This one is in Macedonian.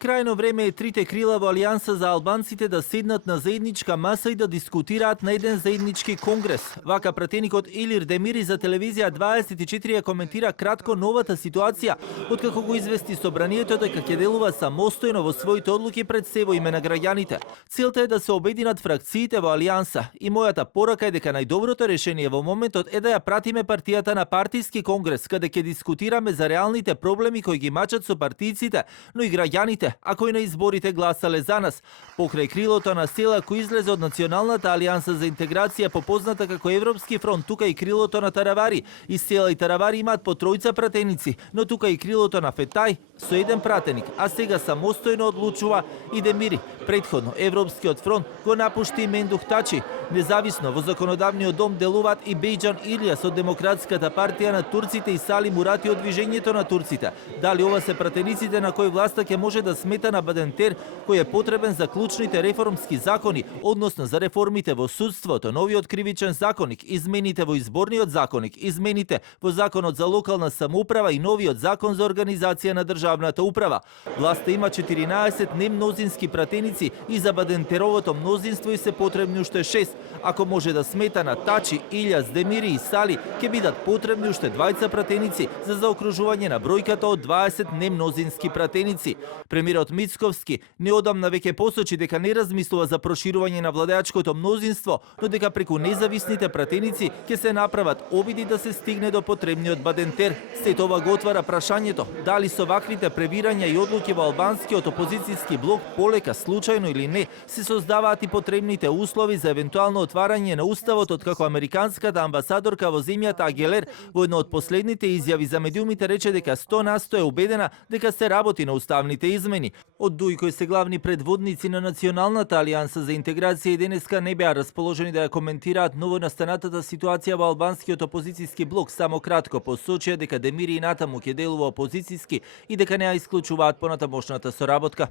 Крајно време е трите крила во Алијанса за албанците да седнат на заедничка маса и да дискутираат на еден заеднички конгрес. Вака пратеникот Илир Демири за телевизија 24 ја коментира кратко новата ситуација, откако го извести собранието дека ќе делува самостојно во своите одлуки пред се во име на граѓаните. Целта е да се обединат фракциите во Алијанса и мојата порака е дека најдоброто решение во моментот е да ја пратиме партијата на партиски конгрес, каде ќе дискутираме за реалните проблеми кои ги мачат со партијците, но и граѓаните, а кои на изборите гласале за нас. Покрај крилото на села кој излезе од Националната алијанса за интеграција, попозната како Европски фронт, тука и крилото на Таравари. И села и Таравари имаат по тројца пратеници, но тука и крилото на Фетај со еден пратеник, а сега самостојно одлучува и Демири. Претходно Европскиот фронт го напушти Мендух Тачи. Независно во законодавниот дом делуваат и Бејџан Илијас од Демократската партија на турците и Сали Мурати од Движењето на турците. Дали ова се пратениците на кои власта ќе може да смета на Бадентер, кој е потребен за клучните реформски закони, односно за реформите во судството, новиот кривичен законник, измените во изборниот законник, измените во законот за локална самоуправа и новиот закон за организација на државната управа. Власта има 14 немнозински пратеници и за Бадентеровото мнозинство и се потребни уште 6. Ако може да смета на Тачи, Илјас, Демири и Сали, ќе бидат потребни уште 20 пратеници за заокружување на бројката од 20 немнозински пратеници. Премиерот Мицковски неодамна веќе посочи дека не размислува за проширување на владеачкото мнозинство, но дека преку независните пратеници ќе се направат обиди да се стигне до потребниот Бадентер. Сето ова го отвара прашањето дали со ваквите превирања и одлуки во албанскиот опозицијски блок полека, случајно или не, се создаваат и потребните услови за евентуално отварање на уставот, откако американската амбасадорка во земјата Агелер во едно од последните изјави за медиумите рече дека 100% е убедена дека се работи на уставните измени. Од Дуј, кои се главни предводници на Националната алијанса за интеграција, и денеска не беа расположени да ја коментираат новонастанатата ситуација во албанскиот опозицијски блок. Само кратко посочија дека Демири и натаму ќе делува опозицијски и дека не ја исклучуваат понатамошната соработка.